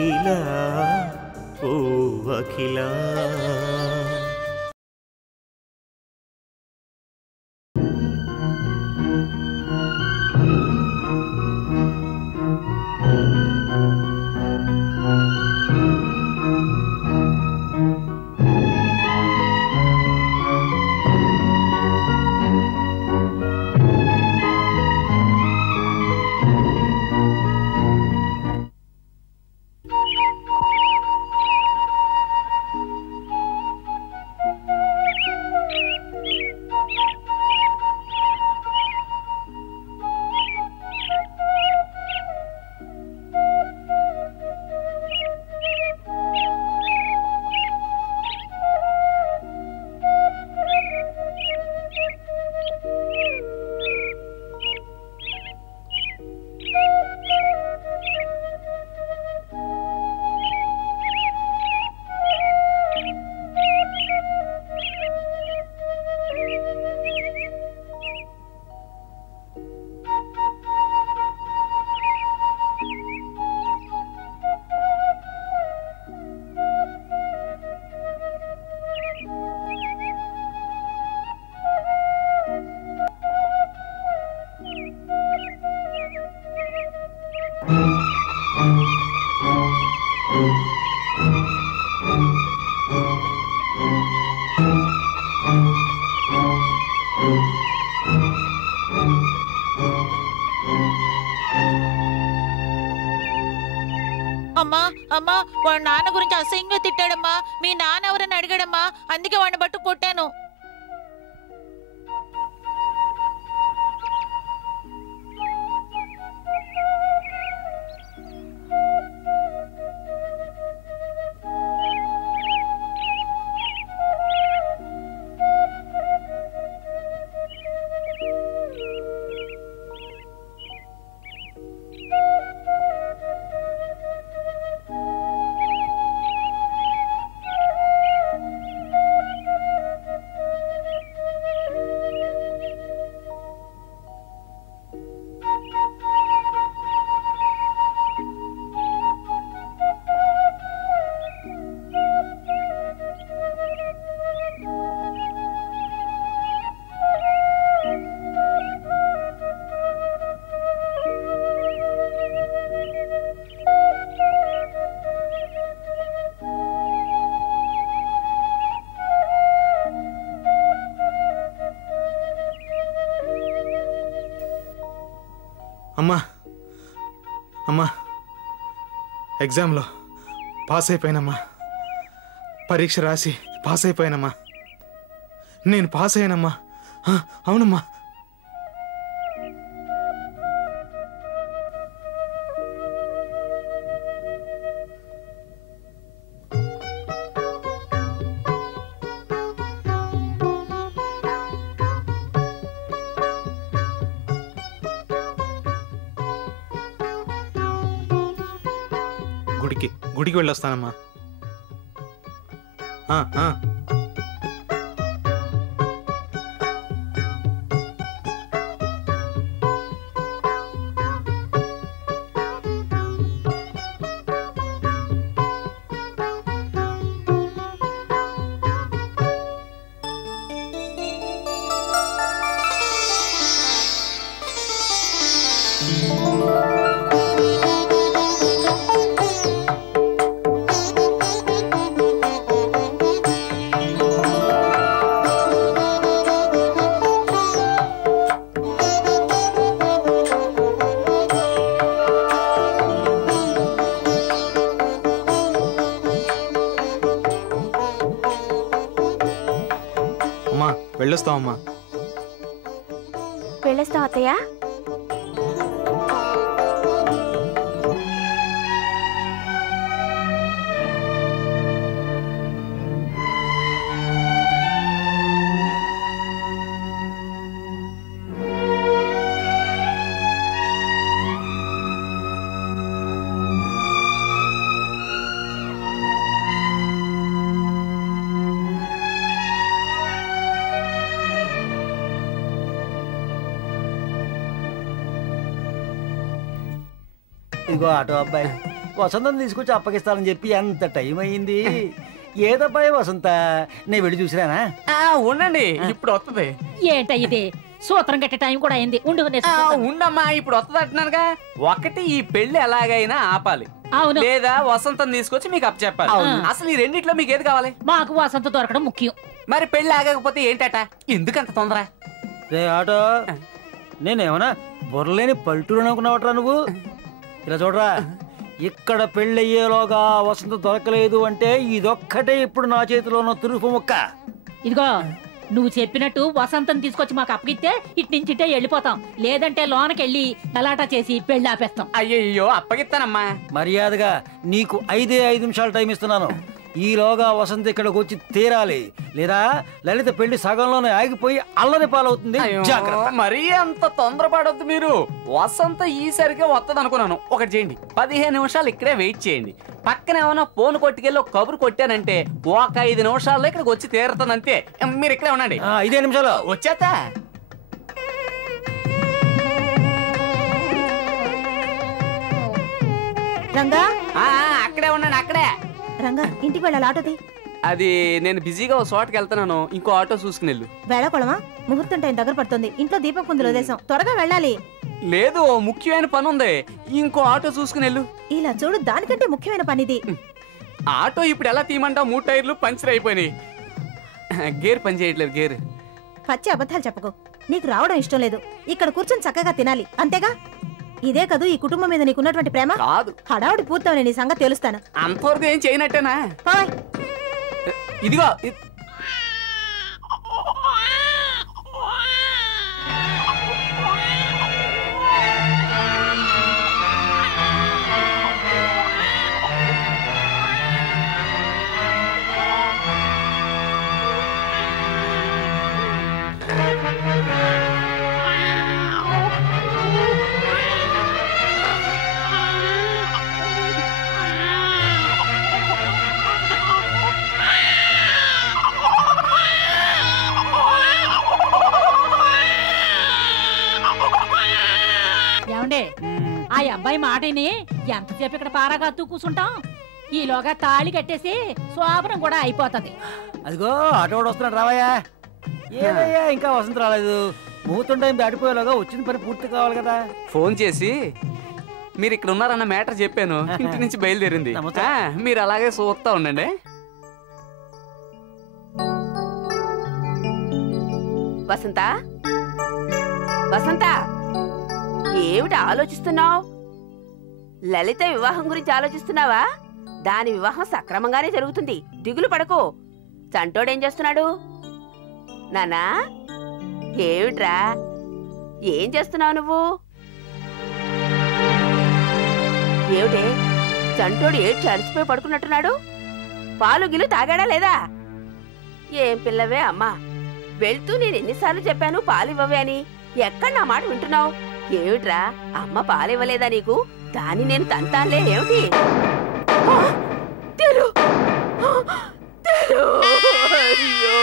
अखिला ओ अखिला। అమ్మా వాడు నాన్న గురించి అసహ్యంగా తిట్టాడమ్మా. మీ నాన్న ఎవరని అడిగాడమ్మా. అందుకే వాడిని బట్టు కొట్టాను. ఎగ్జామ్లో పాస్ అయిపోయానమ్మా. పరీక్ష రాసి పాస్ అయిపోయానమ్మా. నేను పాస్ అయ్యానమ్మా. అవునమ్మా. గుడికి గుడికి వెళ్ళొస్తానమ్మా. వెళ్ళొస్తామమ్మా వెళ్ళొస్తావు అత్తయ్యా? ఇదిగో ఆటో అబ్బాయి వసంతం తీసుకొచ్చి అప్పగిస్తానని చెప్పి ఎంత టైం అయ్యింది ఏదబ్బాయి వసంత నేను వెళ్ళి చూసిరానా ఆ, ఉండండి ఇప్పుడు వస్తుంది ఏంట ఇది? సూత్రం కట్టే టైం కూడా అయింది ఉండు. ఉండమ్మా ఇప్పుడు వస్తుంది అంటున్నానుగా. ఒకటి ఈ పెళ్ళి ఎలాగైనా ఆపాలి. అవును. లేదా వసంతం తీసుకొచ్చి మీకు అప్ చెప్పాలి. అసలు ఈ రెండిట్లో మీకు ఏది కావాలి? మాకు వసంత దొరకడం ముఖ్యం. మరి పెళ్ళి ఆగకపోతే ఏంటట? ఎందుకంత తొందర? ఆటో నేనేమన్నా బుర్రలేని పల్లెటూరు అనుకున్నావట్రా నువ్వు? ఇలా చూడరా ఇక్కడ పెళ్ళయ్యేలోగా వసంత దొరకలేదు అంటే ఇదొక్కటే ఇప్పుడు నా చేతిలో ఉన్న తురుపు ముక్క. ఇదిగో నువ్వు చెప్పినట్టు వసంతం తీసుకొచ్చి మాకు అప్పగిస్తే ఇటు నుంచి ఇటే వెళ్ళిపోతాం. లేదంటే లోనకెళ్ళి గలాటా చేసి పెళ్ళి ఆపేస్తాం. అయ్యయ్యో అప్పగిస్తానమ్మా. మర్యాదగా నీకు ఐదే ఐదు నిమిషాలు టైం ఇస్తున్నాను. ఈలోగా వసంత ఇక్కడికి వచ్చి తీరాలి. లేదా లలిత పెళ్ళి సగంలోనే ఆగిపోయి అల్లరి పాలవుతుంది. మరీ అంత తొందరపడొద్దు మీరు. వసంత ఈసరికే వస్తుంది అనుకున్నాను ఒకటి చేయండి. పదిహేను నిమిషాలు ఇక్కడే వెయిట్ చేయండి. పక్కన ఏమైనా ఫోన్ కొట్టుకెళ్ళి ఒక కబురు కొట్టానంటే ఒక ఐదు నిమిషాల్లో ఇక్కడికి వచ్చి తీరుతుంది అంతే మీరు ఇక్కడే ఉండండి. ఆ, ఐదే నిమిషాలు. వచ్చేతా రంగా అక్కడే ఉండండి అక్కడే. రంగా ఇంటికి వెళ్ళాలి ఆటోది అది నేను బిజీగా ఒక చోటకి వెళ్తున్నాను ఇంకో ఆటో చూసుకుని వెళ్ళు వేళకొళమా? ముహూర్తం టైం దగ్గర పడుతుంది. ఇంట్లో దీపం కుందులు వదిలేసాం. త్వరగా వెళ్ళాలి. లేదు ఓ ముఖ్యమైన పని ఉంది ఇంకో ఆటో చూసుకుని వెళ్ళు ఇలా చూడు దానికంటే ముఖ్యమైన పనిది. ఆటో ఇప్పుడు ఎలా తీయమంటావు? మూడు టైర్లు పంచర్ అయిపోయినాయి. గేర్ పని చేయట్లేదు గేర్. పచ్చి అబద్ధాలు చెప్పకు. నీకు రావడం ఇష్టం లేదు. ఇక్కడ కూర్చొని చక్కగా తినాలి. అంతేగా? ఇదే కదూ ఈ కుటుంబం మీద నీకున్నటువంటి ప్రేమ? కాదు. హడావుడి పూర్తవని నీ సంగతి తెలుస్తాను. అంతవరకు ఏం చేయనట్టేనా. ఇదిగో మాటని ఎంతసేపు ఇక్కడ పారాగాత్తూ కూర్చుంటాం ఈలోగా తాళి కట్టేసి శోభనం కూడా అయిపోతది. అదిగో ఆటో వాడు వస్తున్నాడు రావయ్యా. ఏదయ్యా ఇంకా వసంత రాలేదు. ముహూర్తం టైం దాటిపోయేలాగా వచ్చిన పని పూర్తి కావాలి కదా. ఫోన్ చేసి మీరు ఇక్కడ ఉన్నారన్న మ్యాటర్ చెప్పాను. ఇంటి నుంచి బయలుదేరింది. మీరు అలాగే చూస్తా ఉండండి. వసంత? వసంత? ఏమిటి ఆలోచిస్తున్నావు? లలిత వివాహం గురించి ఆలోచిస్తున్నావా? దాని వివాహం సక్రమంగానే జరుగుతుంది. దిగులు పడకు. చంటోడేం చేస్తున్నాడు? నానా? ఏమిట్రా? ఏం చేస్తున్నావు నువ్వు? ఏమిటే? చంటోడు ఏడ్చి అలసిపోయి పడుకున్నట్టున్నాడు? పాలు గిలు తాగాడా లేదా? ఏం పిల్లవే అమ్మా. వెళ్తూ నేను ఎన్నిసార్లు చెప్పాను పాలు ఇవ్వవే అని. ఎక్కడ నా మాట వింటున్నావు? ఏమిట్రా? అమ్మ పాలు ఇవ్వలేదా నీకు? దాన్ని నేను తంతాలే ఏమిటి? తెలు! తెలు! అయ్యో!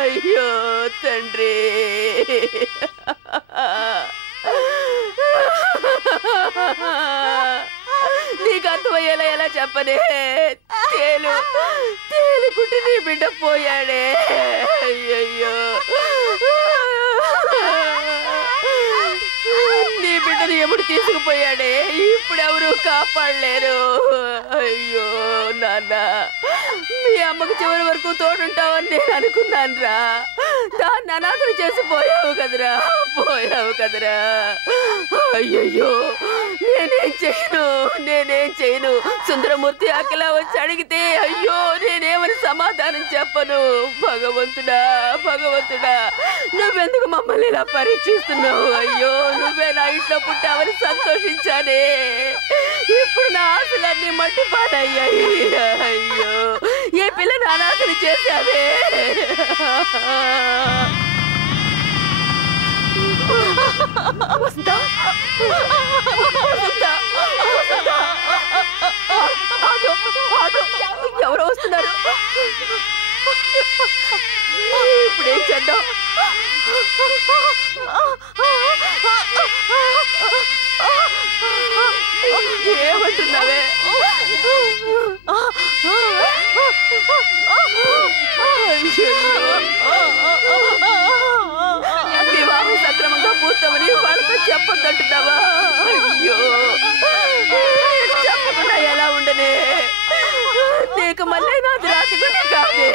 అయ్యో తండ్రి! నీకు అర్థమయ్యేలా ఎలా చెప్పనే? తేలు! తేలుకుంటే నీ బిడ్డ పోయాడే! అయ్యయ్యో! బిడ్డని ఎప్పుడు తీసుకుపోయాడే. ఇప్పుడు ఎవరు కాపాడలేరు. అయ్యో నాన్న మీ అమ్మకు చివరి వరకు తోడుంటావని నేను అనుకున్నాను రా దాన్ని అనాథలు చేసి పోయావు కదరా పోయావు కదరా. అయ్యయ్యో నేనేం చేయను నేనేం చేయను. సుందరమూర్తి అక్కలా వచ్చి అడిగితే అయ్యో నేనేమని సమాధానం చెప్పను. భగవంతుడా భగవంతుడా నువ్వెందుకు మమ్మల్ని ఇలా పరీక్షిస్తున్నావు? అయ్యో నువ్వే నా ఇంట్లో పుట్టావని సంతోషించానే. ఇప్పుడు నా ఆశలన్నీ మట్టి అయ్యో ఏ పిల్లని అనాథలు చేశావే? వస్తా వస్తా ఎవరో వస్తున్నారు? ఇప్పుడేం ఏమంటున్నావే? వివాహం సక్రమంగా పూర్తవని వాళ్ళతో చెప్పొద్దంటున్నావా? అయ్యో. చెప్పకుండా ఎలా ఉండనే? నీకు మళ్ళీ నాది రాతి కాదే.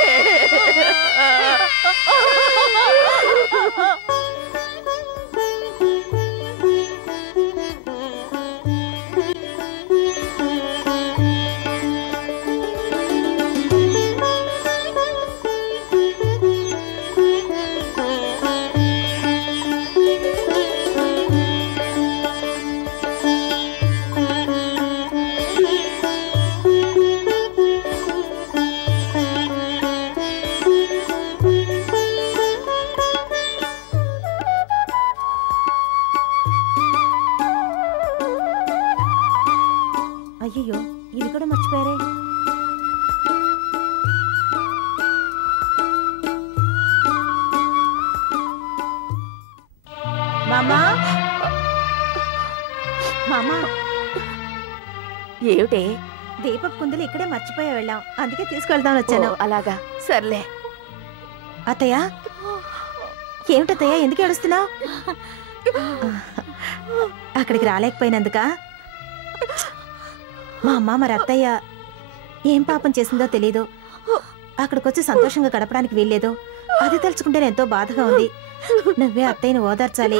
మామా? మామా? ఏమిటే? దీపపు కుందులు ఇక్కడే మర్చిపోయా వెళ్ళాం. అందుకే తీసుకెళ్దామని వచ్చాను. అలాగా. సర్లే. అత్తయ్య? ఏమిటత్తయ్య? ఎందుకు ఏడుస్తున్నావు? అక్కడికి రాలేకపోయినందుక? మా అమ్మ మరి అత్తయ్య ఏం పాపం చేసిందో తెలీదు. అక్కడికొచ్చి సంతోషంగా గడపడానికి వీల్లేదు. అది తలుచుకుంటే ఎంతో బాధగా ఉంది. నువ్వే అత్తయ్యని ఓదార్చాలి.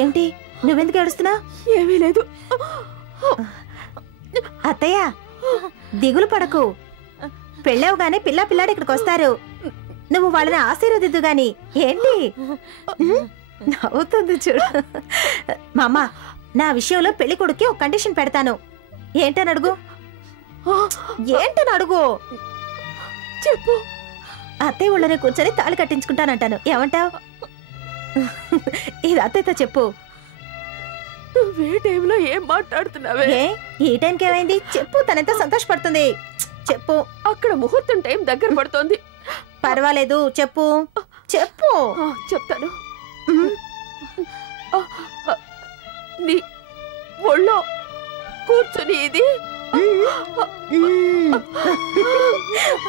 ఏమిటి? నువ్వెందుకు ఏడుస్తున్నావు ఏమీ లేదు. అత్తయ్య దిగులు పడకు. పెళ్ళవగానే పిల్ల పిల్లాడు ఇక్కడికి వస్తారు. నువ్వు వాళ్ళని ఆశీర్వదిద్దు గాని. ఏంటి? నవ్వుతుంది చూడు. మా అమ్మ నా విషయంలో పెళ్ళి కొడుక్కి ఒక కండిషన్ పెడతాను. ఏంటని అడుగు? ఏంటని అడుగు? చెప్పు. అత్తయ్య ఊళ్ళోనే కూర్చొని తాళి కట్టించుకుంటానంటాను. ఏమంటావ్? ఇది అత్తయ్యతో చెప్పు. నువ్వే టైంలో ఏం మాట్లాడుతున్నావే? ఈ టైంకి ఏమైంది? చెప్పు తనెంతో సంతోషపడుతుంది. చెప్పు. అక్కడ ముహూర్తం టైం దగ్గర పడుతోంది. పర్వాలేదు చెప్పు. చెప్పు. చెప్తాను. నీ ఒళ్ళో కూర్చుని ఇది.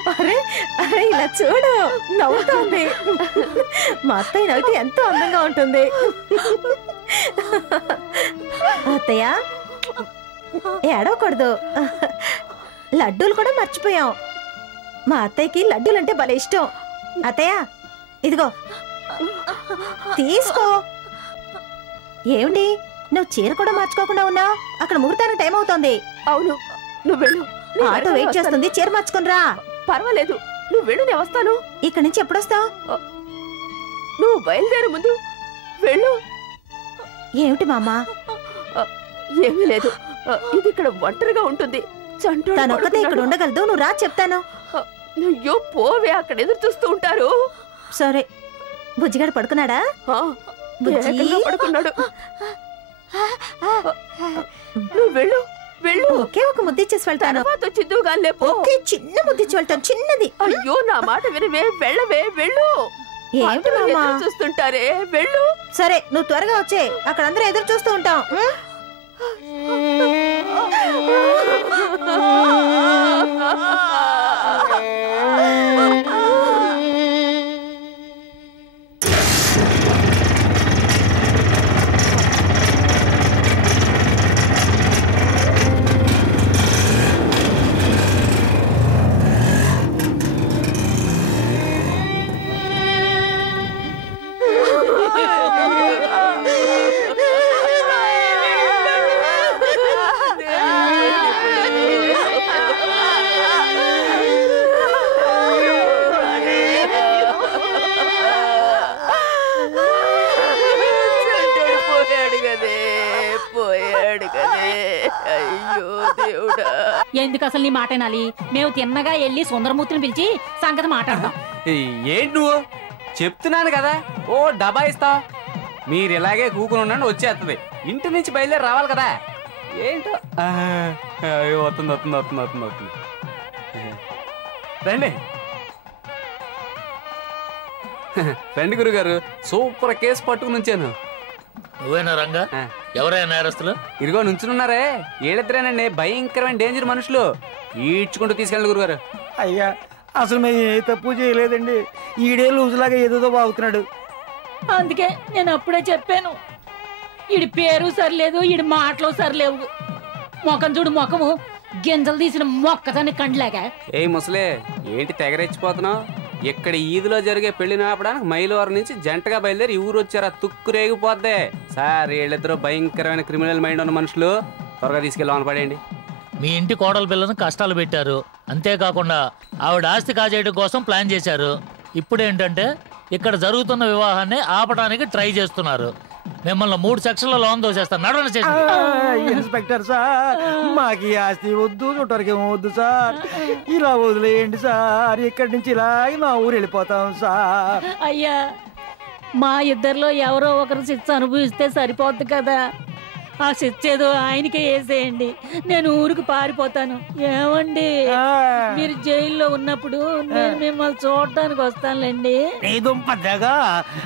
అరే అరే ఇలా చూడు. నవ్వుతోంది. మా అత్తయ్య నవ్వుతే ఎంతో అందంగా ఉంటుంది. అత్తయ్య ఏడవకూడదు లడ్డూలు కూడా మర్చిపోయాం. మా అత్తయ్యకి లడ్డూలు అంటే భలే ఇష్టం. అత్తయ్య ఇదిగో. తీసుకో. ఏమిటి నువ్వు చీర కూడా మార్చుకోకుండా ఉన్నావు? అక్కడ ముహూర్తానికి టైం అవుతోంది. అవును. నువ్వు వెళ్ళు. Auto wait. చేస్తుంది. చీర మార్చుకుని రా. పర్వాలేదు. నువ్వు వెళ్ళు నేను వస్తాను. ఇక్కడి నుంచి ఎప్పుడొస్తావు నువ్వు బయలుదేరే ముందు. వెళ్ళు. ఏమిటి మామ? ఏమీ లేదు. ఇది ఇక్కడ ఒంటరిగా ఉంటుంది. చంటోడు తను ఒక్కతే ఇక్కడ. ఉండగలదు. నువ్వు రా చెప్తాను. అయ్యో పోవే అక్కడ ఎదురు చూస్తూ ఉంటారు. సరే. బుజ్జిగాడు పడుకున్నాడా? పడుకున్నాడు. నువ్వు వెళ్ళు. వెళ్ళు. ఒకే ఒక ముద్దిచ్చేసి వెళ్తాను. తర్వాత చిద్దుగా లేపో ఒకే చిన్న ముద్దిచ్చి వెళ్తాను. చిన్నది. అయ్యో నా మాట వినవే. వెళ్ళవే వెళ్ళు. అందరూ మామ? చూస్తుంటారే? వెళ్ళు. సరే నువ్వు త్వరగా వచ్చే. అక్కడ అందరూ ఎదురు చూస్తూ ఉంటాం. కదే పోయాడు కదే అయ్యో దేవుడా. ఎందుకు అసలు నీ మాట వినాలి? మేము తిన్నగా వెళ్ళి సుందరమూర్తిని పిలిచి సంగతి మాట్లాడదాం. ఏంటి నువ్వు? చెప్తున్నాను కదా ఓ డబ్బా ఇస్తా. మీరు ఇలాగే కూకుని ఉండండి వచ్చేస్తుంది. ఇంటి నుంచి బయలుదేరి రావాలి కదా. ఏంటో? వస్తుంది వస్తుంది వస్తుంది వస్తుంది వస్తుంది. రండి. రండి గురుగారు సూపర్ కేసు పట్టుకుని ఉంచాను. నువ్వేనా రంగా? ఎవరైనా నేరస్తులు? ఇదిగో నుంచునున్నారే. ఏళ్ళిద్దరేనండి భయంకరమైన డేంజర్ మనుషులు. ఈడ్చుకుంటూ తీసుకెళ్ళండి గురుగారు. అయ్యా అసలు మేము ఏ తప్పు చేయలేదండి. ఈడే లూజులాగా ఏదేదో బాగుతున్నాడు. అందుకే నేను అప్పుడే చెప్పాను. ఈడి పేరు సరిలేదు ఈడి మాటలు సరిలేవు. మొఖం చూడు మొఖము. గింజలు తీసిన మొక్కదాన్ని కండ్లాగా. ఏ ముసలే ఏంటి తెగరెచ్చిపోతున్నావు ఇక్కడ ఈదిలో జరిగే పెళ్ళి నాపడానికి మైలవరం నుంచి జంటగా బయలుదేరి ఊరు వచ్చారా? తుక్కు రేగిపోద్దే సార్ వీళ్ళిద్దరూ భయంకరమైన క్రిమినల్ మైండ్ ఉన్న మనుషులు. త్వరగా తీసుకెళ్ళి పడేయండి. మీ ఇంటి కోడల పిల్లను కష్టాలు పెట్టారు. అంతేకాకుండా ఆవిడ ఆస్తి కాజేయడం కోసం ప్లాన్ చేశారు. ఇప్పుడు ఏంటంటే ఇక్కడ జరుగుతున్న వివాహాన్ని ఆపడానికి ట్రై చేస్తున్నారు. మిమ్మల్ని మూడు సెక్షన్ల లోన్ దోసేస్తాను నడవని ఇన్స్పెక్టర్ సార్ మాకు ఈ ఆస్తి వద్దు చుట్టరికి వద్దు సార్. ఇలా వదిలేయండి సార్ ఇక్కడి నుంచి ఇలాగే మా ఊరు వెళ్ళిపోతాం సార్. అయ్యా మా ఇద్దరిలో ఎవరో ఒకరు శిక్ష అనుభవిస్తే సరిపోద్ది కదా. ఆ శిక్ష ఏదో ఆయనకే వేసేయండి. నేను ఊరికి పారిపోతాను. ఏమండి? ఆ, మీరు జైల్లో ఉన్నప్పుడు నేను మిమ్మల్ని చూడటానికి వస్తానులేండి. నీ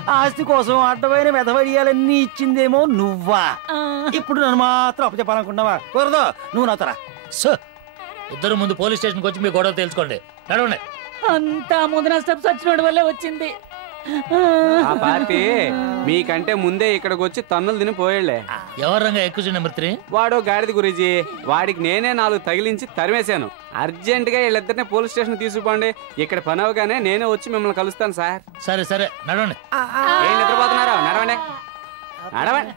ఆస్తి కోసం అడ్డమైన మెదవడియాలన్నీ ఇచ్చిందేమో నువ్వా? ఇప్పుడు నన్ను మాత్రం అప్పచెప్పాలనుకున్నావా కుదరదు నువ్వు నాతరా సో. ఇద్దరు ముందు పోలీస్ స్టేషన్కి వచ్చి మీ గొడవ తెలుసుకోండి. నడవండి. అంతా ముందు నష్టం సచ్చినోడి వల్లే వచ్చింది. ఆ పార్టీ మీకంటే ముందే ఇక్కడికి వచ్చి తన్నులు తిని పోయేళ్ళే ఎవరు రంగా ఎక్కువ నెంబర్ త్రీ? వాడు గాడిద గురించి వాడికి నేనే నాలుగు తగిలించి తరిమేశాను. అర్జెంట్గా వీళ్ళిద్దరిని పోలీస్ స్టేషన్ తీసుకుపోండి. ఇక్కడ పని అవగానే నేనే వచ్చి మిమ్మల్ని కలుస్తాను సార్. సరే సరే నడవండి. ఏం నిద్రపోతున్నారా? నడవండి. నడవండి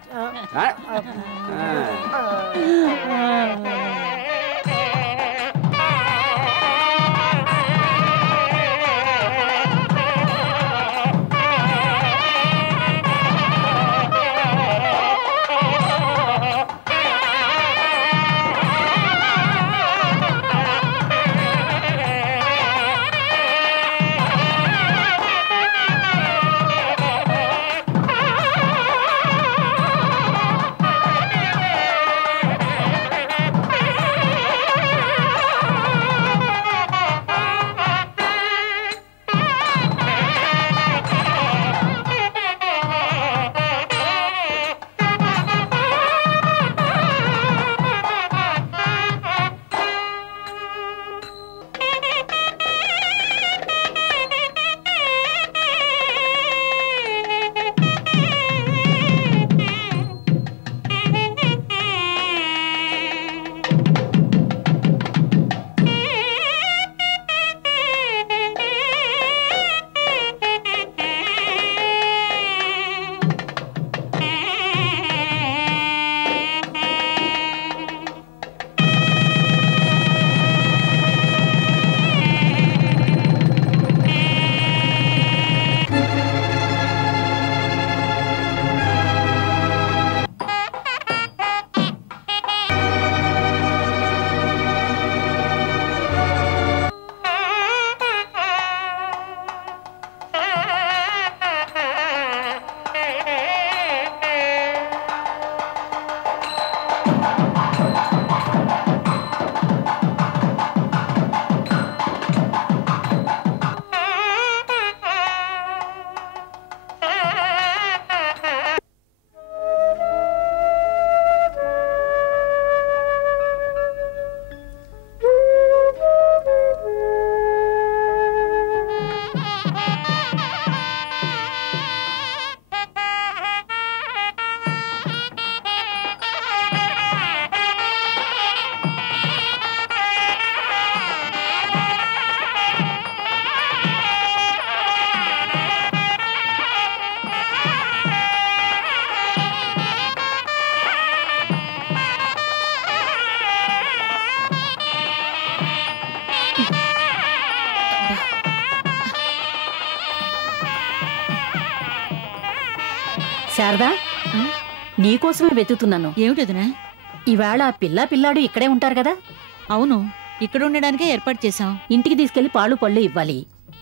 శారదా నీకోసమే వెతుకుతున్నాను. ఏమిటదినా ఈవేళ ఆ పిల్ల పిల్లాడు ఇక్కడే ఉంటారు కదా? అవును ఇక్కడ ఉండడానికే ఏర్పాటు చేశాం. ఇంటికి తీసుకెళ్ళి పాలు పళ్ళు ఇవ్వాలి.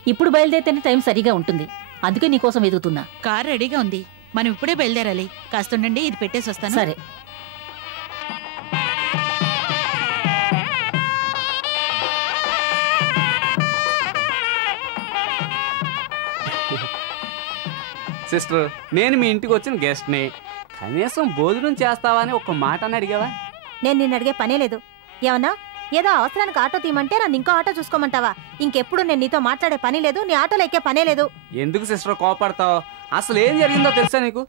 ఇప్పుడు బయలుదేరితేనే టైం సరిగా ఉంటుంది. అందుకే నీకోసం వెతుకుతున్నా. కార్ రెడీగా ఉంది. మనం ఇప్పుడే బయలుదేరాలి. కాస్త ఉండండి ఇది పెట్టేసి వస్తాను. సరే. సిస్టర్ నేను మీ ఇంటికి వచ్చిన గెస్ట్ని. కనీసం భోజనం చేస్తావా అని ఒక మాట అని అడిగావా? నేను నిన్ను అడిగే పనే లేదు. ఏమన్నా? ఏదో అవసరానికి ఆటో తీయమంటే నన్ను ఇంకో ఆటో చూసుకోమంటావా? ఇంకెప్పుడు నేను నీతో మాట్లాడే పని లేదు నీ ఆటోలో ఎక్కే పనే లేదు. ఎందుకు సిస్టర్ కోపడతావు? అసలు ఏం జరిగిందో తెలుసా నీకు?